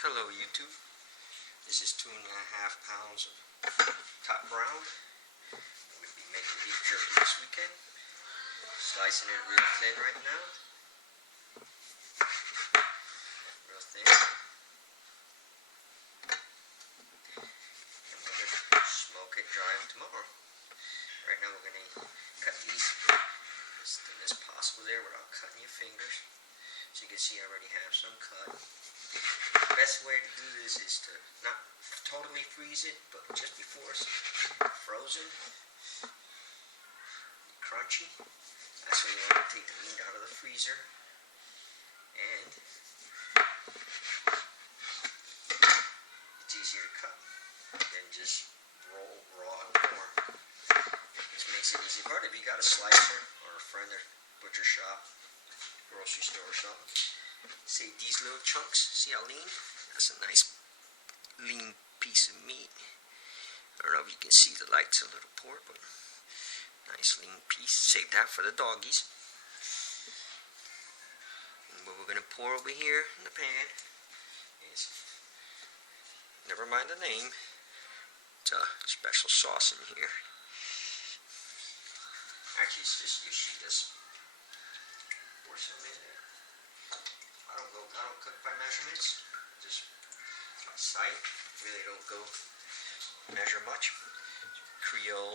Hello YouTube, this is 2.5 pounds of top brown. I'm going to be making beef jerky this weekend. Slicing it real thin right now. Real thin. And we're going to smoke it, dry them tomorrow. Right now we're going to cut these as thin as possible there without cutting your fingers. So you can see I already have some cut. The best way to do this is to not totally freeze it, but just before it's frozen, crunchy. That's when you want to take the meat out of the freezer, and it's easier to cut than just roll raw and warm. This makes it easy. But if you got a slicer or a friend at butcher shop, grocery store or something, see these little chunks, see how lean? That's a nice lean piece of meat. I don't know if you can see the lights a little poor, but nice lean piece. Save that for the doggies. And what we're going to pour over here in the pan is, never mind the name, it's a special sauce in here. Actually, it's just Yoshida's. Pour some in there. I don't cook by measurements, just by sight. Really don't go measure much. Creole,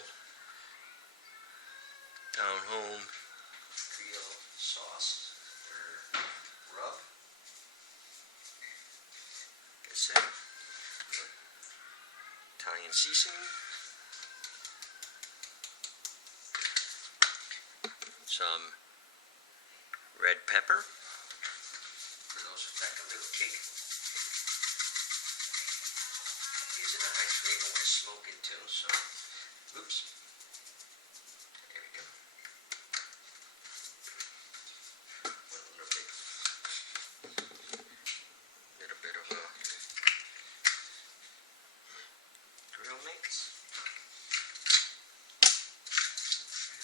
down home, Creole sauce or rub. That's it. Italian seasoning. Some red pepper. For those who like a little kick. Gives it a nice flavor when it's smoking too, so, oops. There we go. One little bit of grill mix.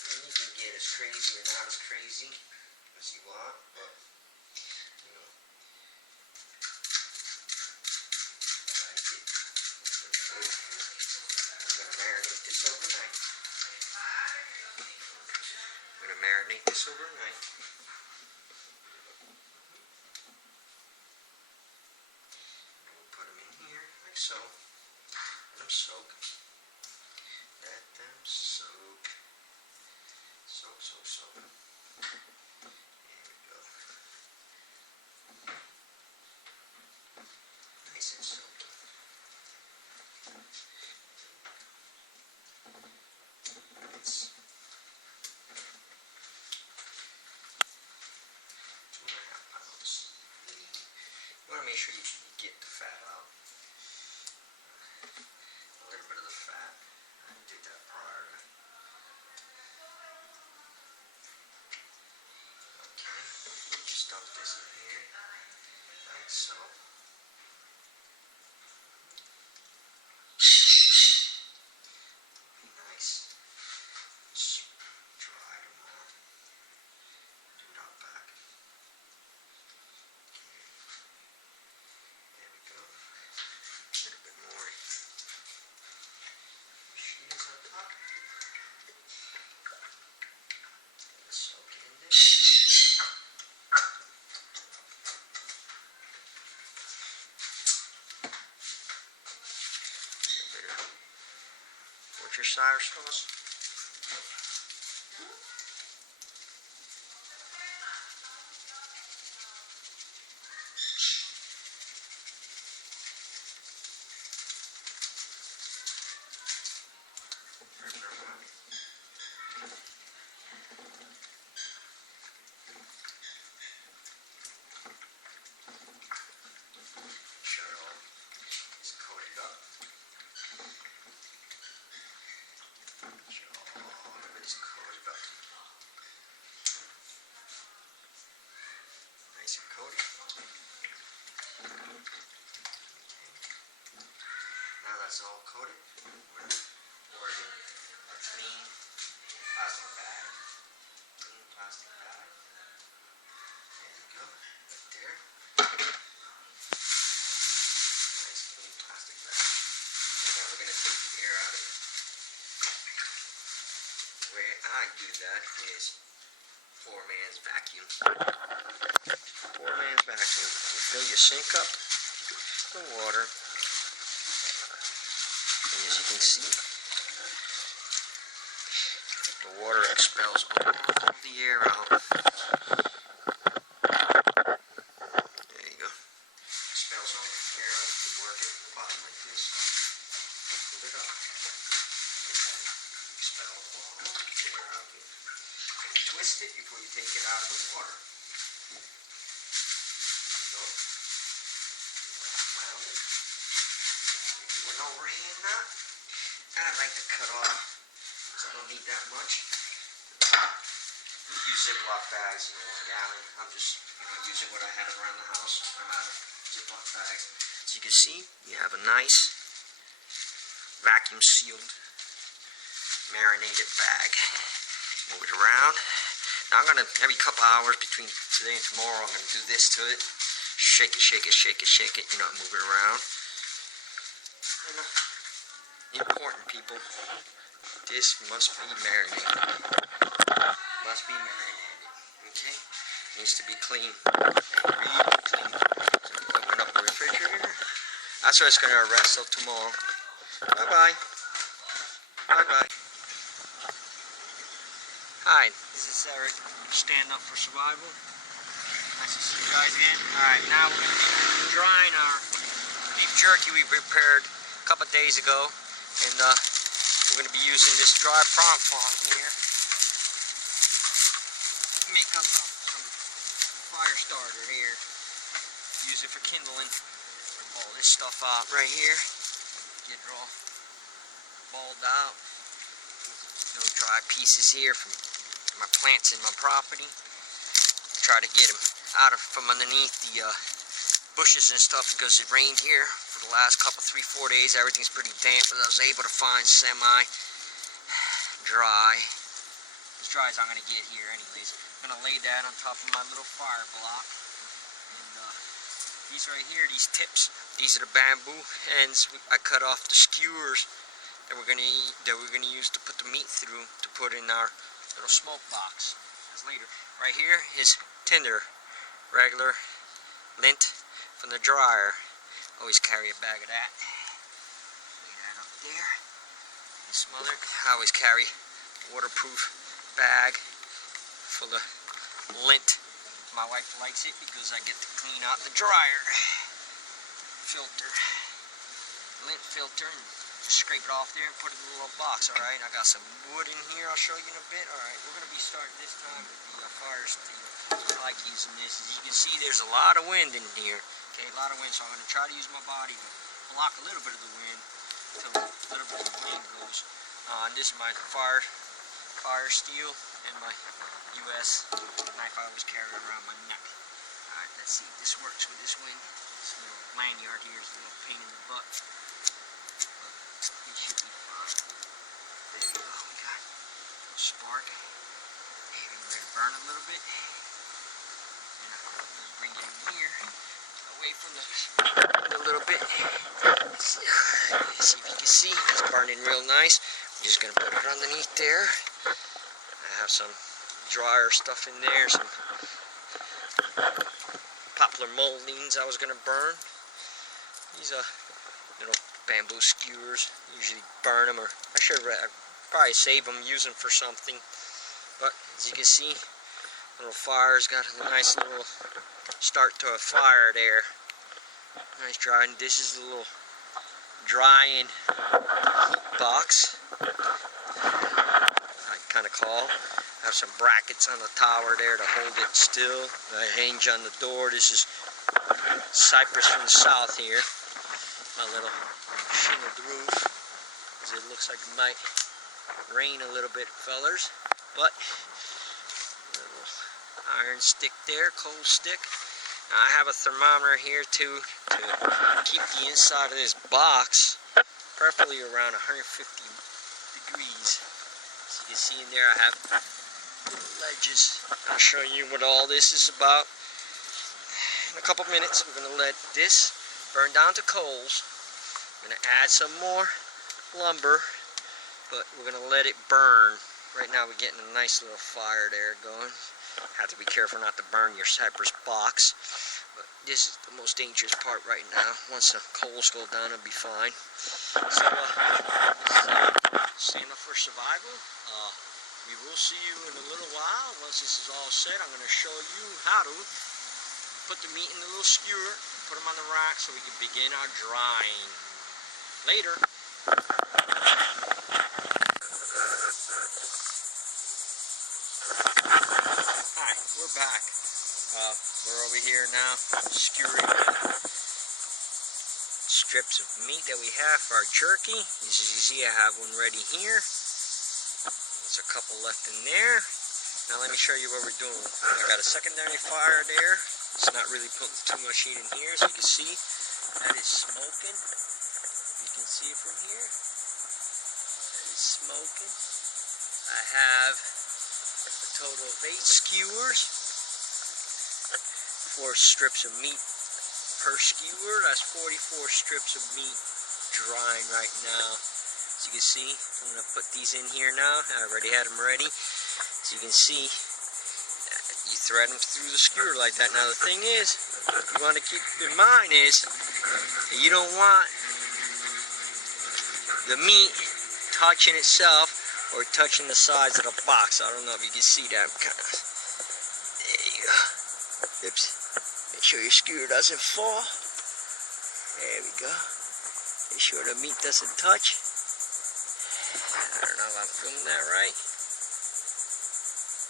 And you can get as crazy or not as crazy as you want, but you know, I'm going to marinate this overnight. And we'll put them in here like so. Let them soak. Let them soak. Soak. There we go. Nice and soaky. It's 2.5 pounds. You want to make sure you get the fat out. A little bit of the fat. I did that prior to. Okay. Just dump this in here. Like so. Nice. Just dry them out. Do it out back. Okay. There we go. A little bit more. Cheese on top. Soak it in there. A bit of Worcestershire sauce. Sure it all is coated up. Sure all of it is coated up. Nice and coated. Okay. Now that's all coated. We're going to pour it in a clean plastic bag. There you go. Right there. air out of it. The way I do that is poor man's vacuum. Poor man's vacuum. You fill your sink up with water. And as you can see, the water expels all the air out. There you go. Expels all the air out. You work it in the bottom like this. Pull it up. Expel all the air out. And you twist it before you take it out of the water. So, well, you do an overhand knot. And I like to cut off, so I don't need that much. Use Ziploc bags, 1 gallon. I'm just using what I have around the house. I'm out of Ziploc bags. As you can see, you have a nice vacuum sealed marinated bag. Move it around. Now I'm gonna, every couple hours between today and tomorrow, I'm gonna do this to it. Shake it, shake it, shake it, shake it. Move it around. Important, people. This must be marinated. Must be marinated. Okay? Needs to be clean. Really clean. So open up the refrigerator. That's where it's going to rest till tomorrow. Bye-bye. Bye-bye. Hi, this is Eric. Stand Up for Survival. Nice to see you guys again. Alright, now we're going to be drying our beef jerky we prepared a couple days ago. And we're going to be using this dry prawn farm here. Make up some fire starter here. Use it for kindling. All this stuff out right here. Get it all balled out. Little dry pieces here from my plants in my property. Try to get them out from underneath the bushes and stuff because it rained here for the last couple, 3-4 days. Everything's pretty damp, but I was able to find semi dry, as dry as I'm going to get here anyways. I'm going to lay that on top of my little fire block. And these right here, these tips, these are the bamboo ends I cut off the skewers that we're going to use to put the meat through to put in our little smoke box. That's later. Right here is tinder, regular lint from the dryer. Always carry a bag of that. Lay that up there. This mother, I always carry a waterproof bag full of lint. My wife likes it because I get to clean out the dryer filter, lint filter, and just scrape it off there and put it in a little box. Alright, I got some wood in here, I'll show you in a bit. Alright, we're going to be starting this time with the fire steel. I like using this. As you can see, there's a lot of wind in here. Okay, a lot of wind, so I'm going to try to use my body to block a little bit of the wind until a little bit of the wind goes. And this is my fire steel and my US knife I always carry around my neck. Alright, let's see if this works with this wind. This little lanyard here is a little pain in the butt. It should be fine. There you go. We got a little spark. Maybe we're going to burn a little bit. And I'm going to bring it in here, away from a little bit. See if you can see. It's burning real nice. I'm just going to put it underneath there. I have some dryer stuff in there, some poplar moldings I was going to burn. These are little bamboo skewers. Usually burn them, or I should probably save them, use them for something. But as you can see, little fire's got a nice little start to a fire there. Nice dry. And this is a little drying heat box, I kind of call. Have some brackets on the tower there to hold it still. A hinge on the door. This is cypress from the south here. My little shingled roof. As it looks like it might rain a little bit, fellers. But little iron stick there, coal stick. Now I have a thermometer here too to keep the inside of this box preferably around 150 degrees. As you can see in there, I have ledges. I'll show you what all this is about in a couple minutes. We're going to let this burn down to coals. I'm going to add some more lumber, but we're gonna let it burn. Right now we're getting a nice little fire there going. Have to be careful not to burn your cypress box. But this is the most dangerous part right now. Once the coals go down, it'll be fine. So, stand up for survival. We will see you in a little while. Once this is all set, I'm going to show you how to put the meat in the little skewer, put them on the rack so we can begin our drying. Later. Hi, we're back. We're over here now skewering strips of meat that we have for our jerky. As you see, I have one ready here. There's a couple left in there. Now let me show you what we're doing. I got a secondary fire there. It's not really putting too much heat in here, so you can see that is smoking. You can see it from here. That is smoking. I have a total of 8 skewers. 4 strips of meat per skewer. That's 44 strips of meat drying right now. As you can see, I'm going to put these in here now. I already had them ready. As you can see, you thread them through the skewer like that. Now the thing is, you want to keep in mind is, that you don't want the meat touching itself or touching the sides of the box. I don't know if you can see that. There you go. Oops. Make sure your skewer doesn't fall. There we go. Make sure the meat doesn't touch. I don't know if I'm filming that right.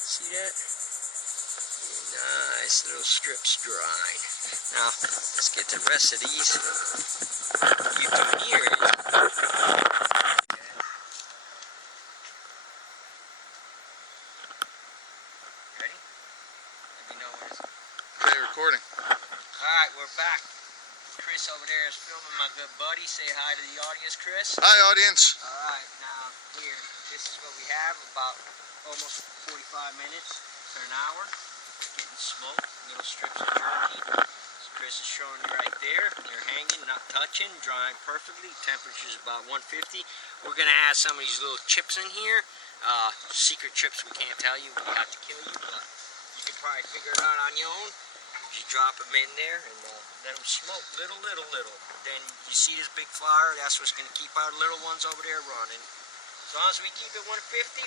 See that? Nice little strips drying. Now, let's get the rest of these. You do here is... Ready? Let me know when it's... Okay, recording. Alright, we're back. Chris over there is filming, my good buddy. Say hi to the audience, Chris. Hi, audience. Alright, now here, this is what we have, about almost 45 minutes to an hour. Getting smoked, little strips of jerky. As Chris is showing you right there. They're hanging, not touching, drying perfectly. Temperature is about 150. We're going to add some of these little chips in here. Secret chips we can't tell you, we have to kill you, but you can probably figure it out on your own. Just drop them in there and let them smoke little. Then you see this big fire, that's what's going to keep our little ones over there running. As long as we keep it 150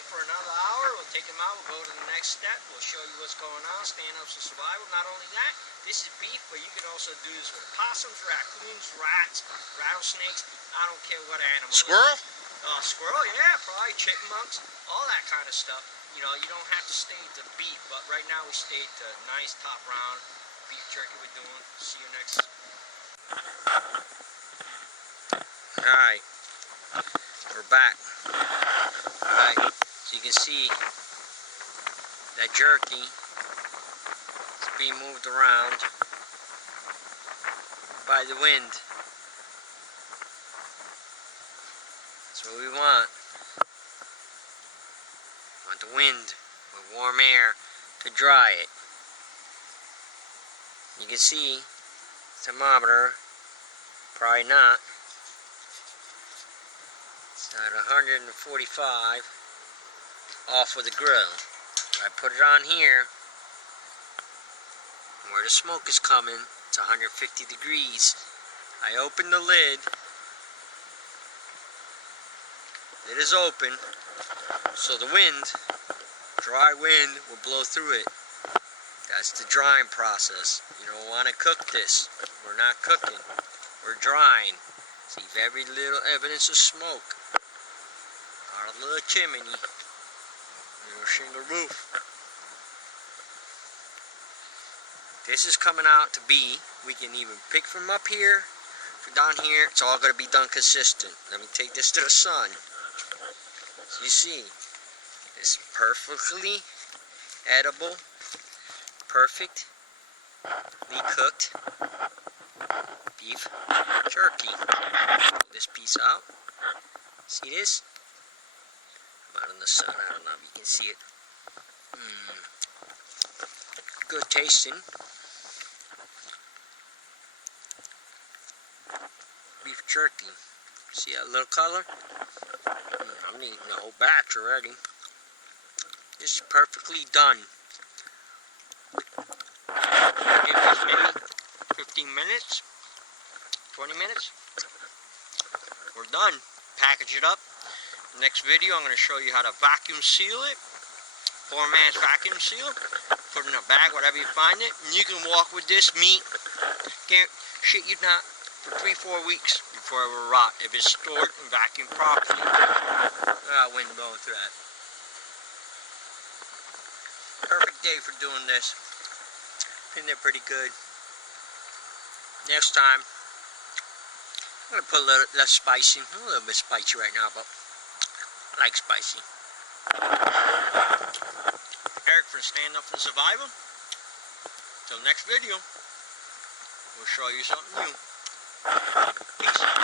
for another hour, we'll take them out, we'll go to the next step, we'll show you what's going on, stand up for survival. Not only that, this is beef, but you can also do this with possums, raccoons, rats, rattlesnakes, I don't care what animal. Squirrel? Squirrel, yeah, probably chipmunks, all that kind of stuff. You know, you don't have to stay to beef, but right now we stayed to nice top round beef jerky we're doing. See you next. Alright, we're back. Alright, so you can see that jerky is being moved around by the wind. That's what we want. We want the wind with warm air to dry it. You can see thermometer, probably not. It's at 145 off of the grill. I put it on here, where the smoke is coming, it's 150 degrees. I open the lid. It is open, so the wind, dry wind, will blow through it. That's the drying process. You don't want to cook this. We're not cooking. We're drying. See very little evidence of smoke. Our little chimney. Little shingle roof. This is coming out to be, we can even pick from up here to down here. It's all going to be done consistent. Let me take this to the sun. So you see, it's perfectly edible. Perfectly cooked beef jerky. Pull this piece out. See this? I'm out in the sun. I don't know if you can see it. Good tasting. Beef jerky. See that little color? I'm eating the whole batch already. This is perfectly done. Give this maybe 15 minutes, 20 minutes. We're done. Package it up. Next video, I'm going to show you how to vacuum seal it. Poor man's vacuum seal. Put it in a bag, whatever you find it. And you can walk with this meat. Can't shit you not for 3-4 weeks before it will rot if it's stored and vacuumed properly. Wind blowing through that. Perfect day for doing this. Isn't it pretty good? Next time, I'm going to put a little less spicy. A little bit spicy right now, but I like spicy. Eric from Stand Up and Survival. Till next video, we'll show you something new. Peace.